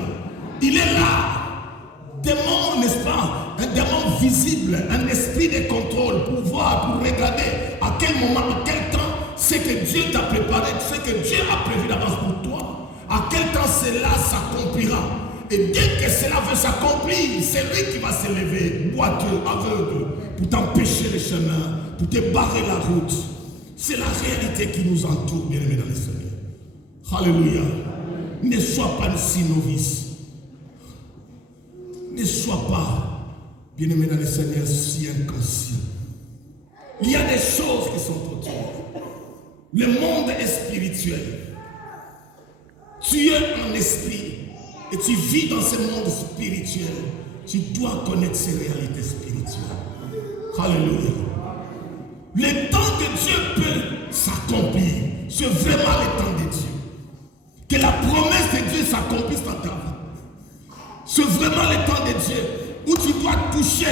Il est là, démon, n'est-ce pas? Un démon visible, un esprit de contrôle pour voir, pour regarder à quel moment, à quel temps, ce que Dieu t'a préparé, ce que Dieu a prévu d'avance pour toi, à quel temps cela s'accomplira. Et dès que cela veut s'accomplir, c'est lui qui va se lever, boiteux, aveugle, pour t'empêcher le chemin, pour te barrer la route. C'est la réalité qui nous entoure, bien-aimés dans le Seigneur. Alléluia. Ne sois pas si novice. Ne sois pas, bien-aimé dans le Seigneur, si inconscient. Il y a des choses qui sont autour. Le monde est spirituel. Tu es un esprit et tu vis dans ce monde spirituel. Tu dois connaître ces réalités spirituelles. Alléluia. Le temps de Dieu peut s'accomplir. C'est vraiment le temps de Dieu. Que la promesse de Dieu s'accomplisse dans ta vie. C'est vraiment le temps de Dieu où tu dois toucher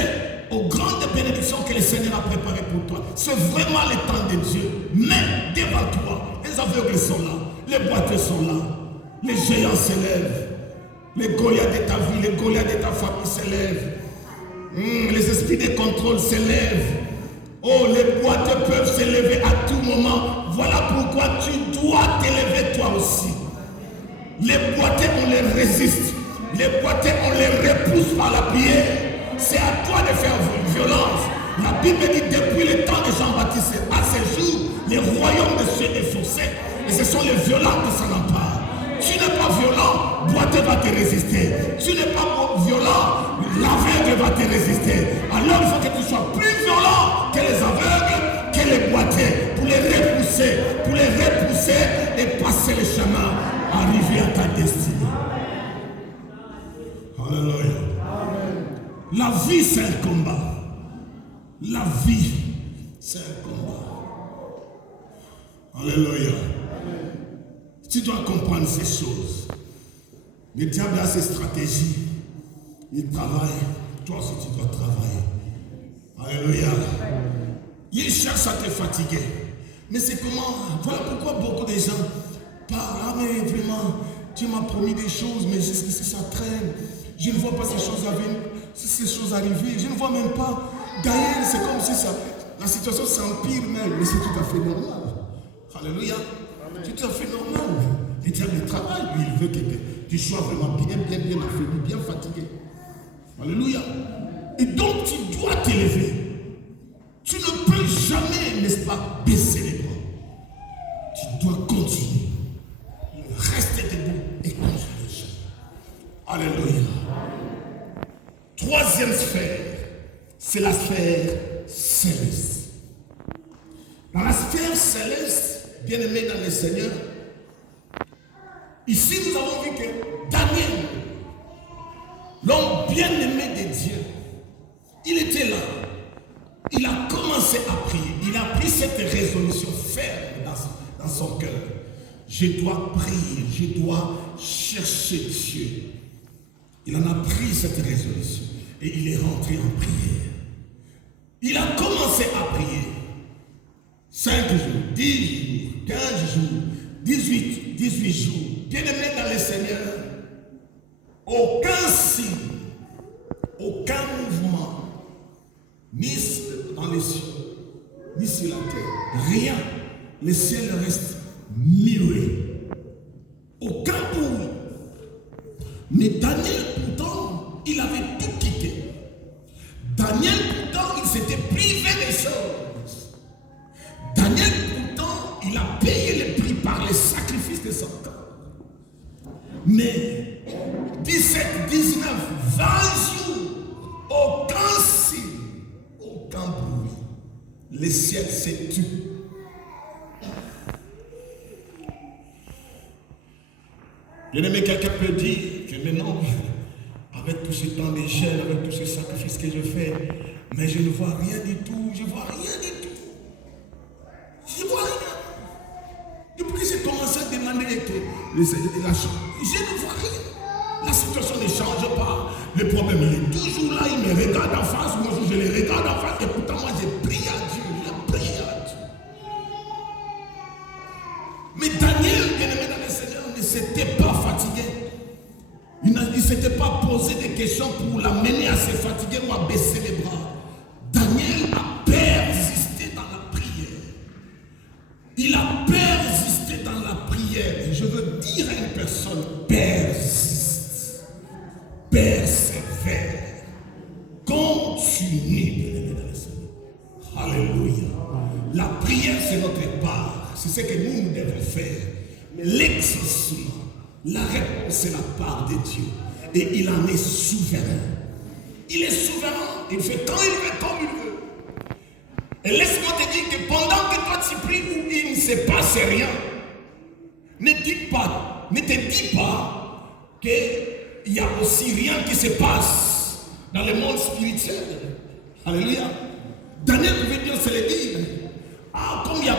aux grandes bénédictions que le Seigneur a préparées pour toi. C'est vraiment le temps de Dieu. Mais devant toi, les aveugles sont là, les boiteux sont là, les géants se lèvent, les Goliaths de ta vie, les Goliaths de ta famille se lèvent, les esprits de contrôle se lèvent. Oh, les boiteux peuvent se lever à tout moment. Voilà pourquoi tu dois te lever toi aussi. Les boiteux, on les résiste. Les boiteux, on les repousse par la prière. C'est à toi de faire violence. La Bible dit depuis le temps de Jean-Baptiste à ce jour, le royaume de Dieu est forcé. Et ce sont les violents qui s'en emparent. Tu n'es pas violent, boiteux va te résister. Tu n'es pas violent, l'aveugle va te résister. Alors il faut que tu sois plus violent que les aveugles, que les boiteux, pour les repousser et passer le chemin, arriver à ta destinée. Alléluia. La vie, c'est un combat. La vie, c'est un combat. Alléluia. Tu dois comprendre ces choses. Le diable a ses stratégies. Il travaille. Toi aussi, tu dois travailler. Alléluia. Il cherche à te fatiguer. Mais c'est comment? Voilà pourquoi beaucoup de gens parlent. Ah, mais vraiment, tu m'as promis des choses, mais jusqu'ici ça traîne. Je ne vois pas ces choses arriver. Je ne vois même pas. D'ailleurs, c'est comme si la situation s'empire même. Mais c'est tout à fait normal. Alléluia. C'est tout à fait normal. Le diable travaille, lui, il veut que tu sois vraiment bien affaibli, bien fatigué. Alléluia. Et donc, tu dois t'élever. Tu ne peux jamais, n'est-ce pas, baisser les bras. Tu dois continuer. Rester debout et continuer. Alléluia. Troisième sphère, c'est la sphère céleste. Dans la sphère céleste, bien-aimé dans le Seigneur, ici nous avons vu que Daniel, l'homme bien-aimé de Dieu, il était là. Il a commencé à prier. Il a pris cette résolution ferme dans son cœur. Je dois prier, je dois chercher Dieu. Il en a pris cette résolution et il est rentré en prière. Il a commencé à prier. 5 jours, 10 jours, 15 jours, 18 jours. Bien-aimé dans le Seigneur, aucun signe, aucun mouvement, ni dans les cieux, ni sur la terre. Rien. Le ciel reste muet. Aucun bruit. Mais Daniel, pourtant, il avait tout quitté. Daniel, pourtant, il s'était privé des choses. Daniel, pourtant, il a payé le prix par les sacrifices de son corps. Mais 17, 19, 20 jours, aucun signe, aucun bruit. Le ciel s'est tué. Bien-aimé, quelqu'un peut dire que maintenant, avec tout ce temps de jeûne, avec tous ces sacrifices que je fais, mais je ne vois rien du tout, je ne vois rien du tout. Je ne vois rien. Depuis que j'ai commencé à demander la chose, je ne vois rien. La situation ne change pas. Le problème, il est toujours là, il me regarde en face, moi je le regarde en face, et pourtant moi j'ai prié à Dieu, j'ai prié à Dieu. Mais Daniel, bien-aimé dans le Seigneur, ne s'était pas fatigué. Il ne s'était pas posé des questions pour l'amener à se fatiguer ou à baisser les bras. Daniel a persisté dans la prière. Il a persisté dans la prière. Et je veux dire à une personne, persiste, persévère, continue, bien-aimé dans le Seigneur. Alléluia. La prière, c'est notre part. C'est ce que nous devons faire. Mais l'exaucement, la réponse, c'est la part de Dieu. Et il en est souverain. Il est souverain. Il fait quand il veut, comme il veut. Et laisse-moi te dire que pendant que toi tu pries où il ne se passe rien, ne te dis pas qu'il y a aussi rien qui se passe dans le monde spirituel. Alléluia. Daniel pouvait bien se le dire. Ah, comme il n'y a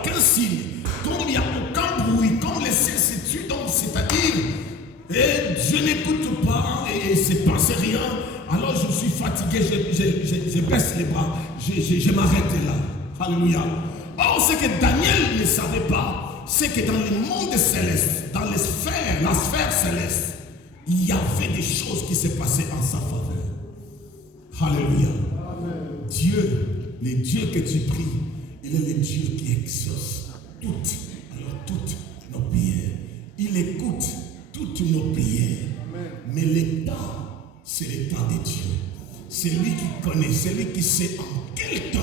aucun signe, comme il n'y a aucun bruit, comme le ciel se tue, donc c'est-à-dire, je n'écoute pas et il ne se passe rien, alors je suis fatigué, je baisse les bras, je m'arrête là. Alléluia. Or, ce que Daniel ne savait pas, c'est que dans le monde céleste, dans les sphères, la sphère céleste, il y avait des choses qui se passaient en sa faveur. Alléluia. Amen. Dieu, le Dieu que tu pries, il est le Dieu qui exauce toutes nos prières. Il écoute toutes nos prières. Amen. Mais le temps, c'est le temps de Dieu. C'est lui qui connaît, c'est lui qui sait en quel temps,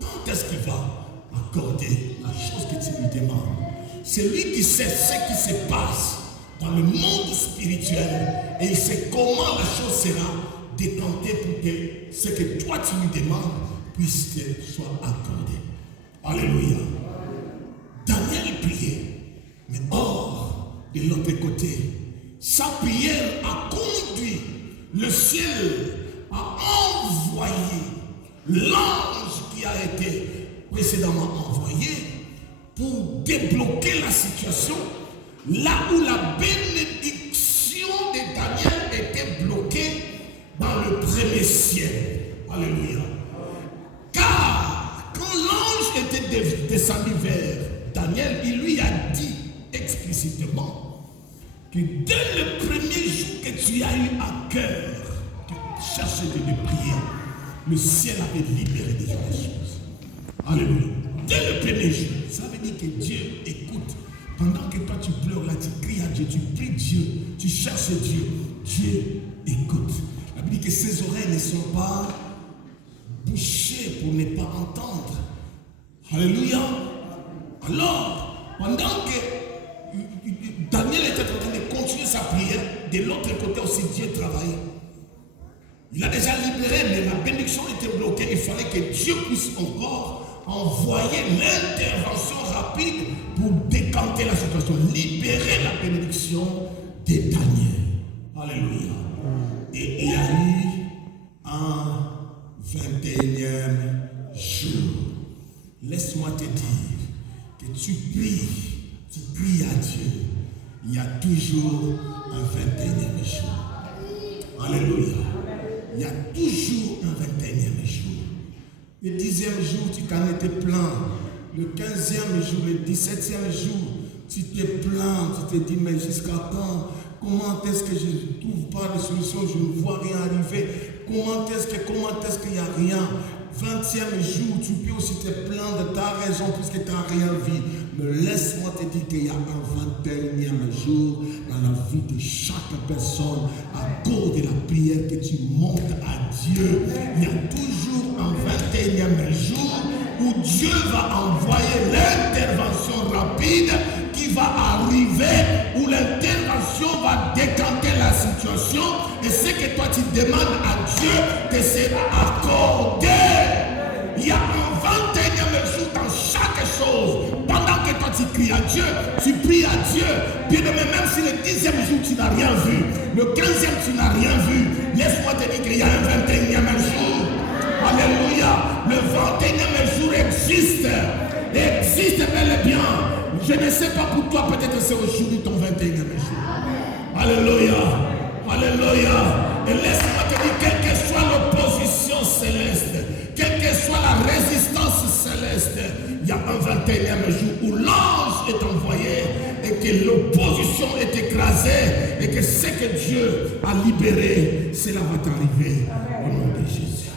quand est-ce qu'il va accorder la chose que tu lui demandes. C'est lui qui sait ce qui se passe dans le monde spirituel et il sait comment la chose sera décantée pour que ce que toi tu lui demandes puisse te soit accordé. Alléluia. Daniel priait, mais or, de l'autre côté, sa prière a conduit le ciel à envoyer l'ange qui a été précédemment envoyé pour débloquer la situation là où la bénédiction de Daniel était bloquée dans le premier ciel. Alléluia. Car quand l'ange était descendu vers Daniel, il lui a dit explicitement que dès le premier jour que tu as eu à cœur de chercher de le prier, le ciel avait libéré des choses. Alléluia. Dès le premier jour, ça veut dire que Dieu écoute Pendant que toi tu pleures là, tu cries à Dieu, tu pries Dieu, tu cherches Dieu. Dieu écoute. La Bible dit que ses oreilles ne sont pas bouchées pour ne pas entendre. Alléluia. Alors, pendant que Daniel était en train de continuer sa prière, de l'autre côté aussi Dieu travaillait. Il a déjà libéré, mais la bénédiction était bloquée. Il fallait que Dieu puisse encore envoyer l'intervention rapide pour décanter la situation, libérer la bénédiction de Daniel. Alléluia. Et il y a eu un 21e jour. Laisse-moi te dire que tu pries à Dieu. Il y a toujours un 21e jour. Alléluia. Il y a toujours un 21e jour. Le 10e jour, tu t'en étais plein. Le 15e jour, le 17e jour, tu t'es plaint. Tu te dis, mais jusqu'à quand? Comment est-ce que je ne trouve pas de solution? Je ne vois rien arriver. Comment est-ce qu'il n'y a rien? 20e jour, tu peux aussi te plaindre. Tu as raison puisque tu n'as rien vu. Mais laisse-moi te dire qu'il y a un 21e jour dans la vie de chaque personne à cause de la prière que tu montes à Dieu. Il y a toujours un 21e jour où Dieu va envoyer l'intervention rapide qui va arriver, où l'intervention va décanter la situation. Et ce que toi tu demandes à Dieu te sera accordé. Il y a un 21e jour dans chaque chose. Pendant que toi tu cries à Dieu, tu pries à Dieu. Bien aimé, même si le 10e jour tu n'as rien vu, le 15e tu n'as rien vu, laisse-moi te dire qu'il y a un 21e jour. Alléluia. Le 21e jour existe bel et bien. Je ne sais pas pour toi, peut-être c'est aujourd'hui ton 21e jour. Alléluia. Alléluia. Et laisse-moi te dire, quelle que soit l'opposition céleste, quelle que soit la résistance céleste, il y a un 21e jour où l'ange est envoyé et que l'opposition est écrasée et que ce que Dieu a libéré, cela va t'arriver au nom de Jésus.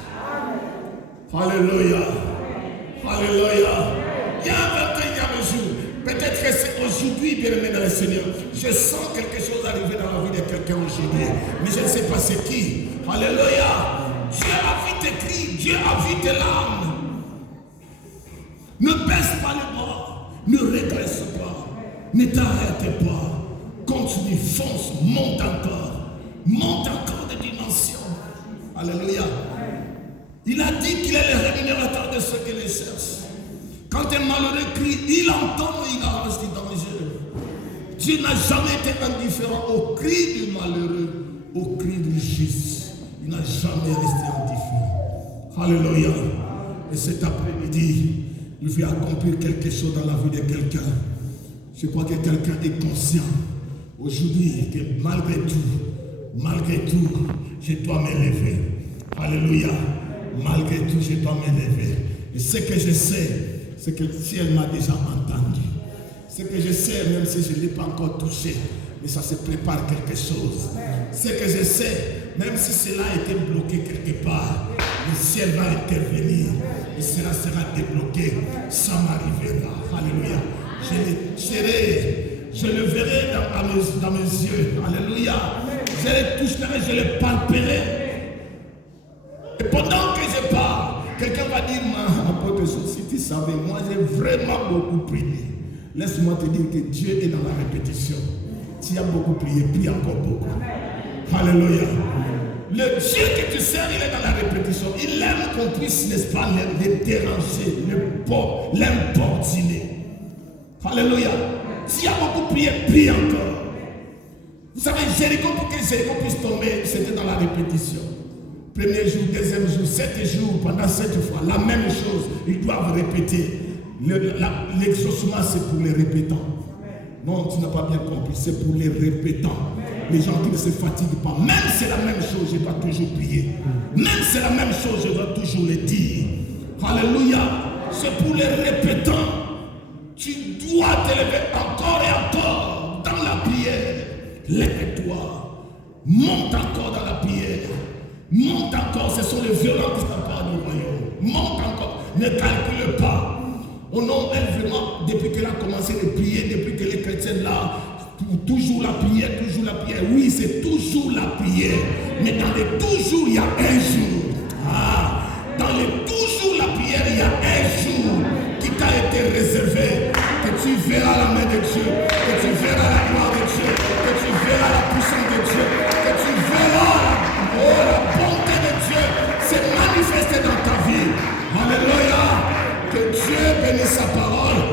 Alléluia. Alléluia. Il y a un 21e jour. Peut-être que c'est aujourd'hui, bien-aimé dans le Seigneur. Je sens quelque chose arriver dans la vie de quelqu'un aujourd'hui. Mais je ne sais pas c'est qui. Alléluia. Dieu a vu tes cris. Dieu a vu tes larmes. Ne baisse pas les bras. Ne régresse pas. Ne t'arrête pas. Continue, fonce, monte encore. Monte encore de dimension. Alléluia. Il a dit qu'il est le rémunérateur de ceux qui les cherchent. Quand un malheureux crie, il entend, il arrache du danger. Dieu n'a jamais été indifférent au cri du malheureux, au cri du juste. Il n'a jamais resté indifférent. Alléluia. Et cet après-midi, il veut accomplir quelque chose dans la vie de quelqu'un. Je crois que quelqu'un est conscient aujourd'hui que malgré tout, je dois m'élever. Alléluia. Malgré tout, je dois m'élever. Et ce que je sais, c'est que le ciel m'a déjà entendu. Ce que je sais, même si je ne l'ai pas encore touché, mais ça se prépare quelque chose. Ce que je sais, même si cela a été bloqué quelque part, le ciel va intervenir et cela sera débloqué. Ça m'arrivera. Alléluia. Je le verrai dans mes yeux. Alléluia. Je le toucherai, je le palperai. Et pendant que je parle, quelqu'un va dire, apôtre, si tu savais, moi j'ai vraiment beaucoup prié. Laisse-moi te dire que Dieu est dans la répétition. Tu as beaucoup prié, prie encore beaucoup. Alléluia. Le Dieu que tu sers, il est dans la répétition. Il aime qu'on puisse, n'est-ce pas, le déranger, l'importuner. Alléluia. Tu as beaucoup prié, prie encore. Vous savez, Jéricho, pour que Jéricho puisse tomber, c'était dans la répétition. Premier jour, deuxième jour, 7 jours, pendant 7 fois, la même chose, ils doivent répéter. L'exaucement, c'est pour les répétants. Non, tu n'as pas bien compris, c'est pour les répétants. Les gens qui ne se fatiguent pas. Même si c'est la même chose, je dois toujours prier. Même si c'est la même chose, je dois toujours le dire. Alléluia. C'est pour les répétants. Tu dois t'élever encore et encore dans la prière. Lève-toi. Monte encore dans la prière. Monte encore, ce sont les violents qui s'emparent du royaume. Monte encore, ne calcule pas. On a vraiment, depuis qu'elle a commencé à prier, depuis que les chrétiens c'est là. Toujours la prière, toujours la prière. Oui, c'est toujours la prière. Mais dans les toujours, il y a un jour. Dans les toujours la prière, il y a un jour qui t'a été réservé. Que tu verras la main de Dieu. Que tu verras la gloire de Dieu. Que tu verras la puissance de Dieu. Que tu verras la bonté de Dieu se manifester dans ta vie. Alléluia. Que Dieu bénisse sa parole.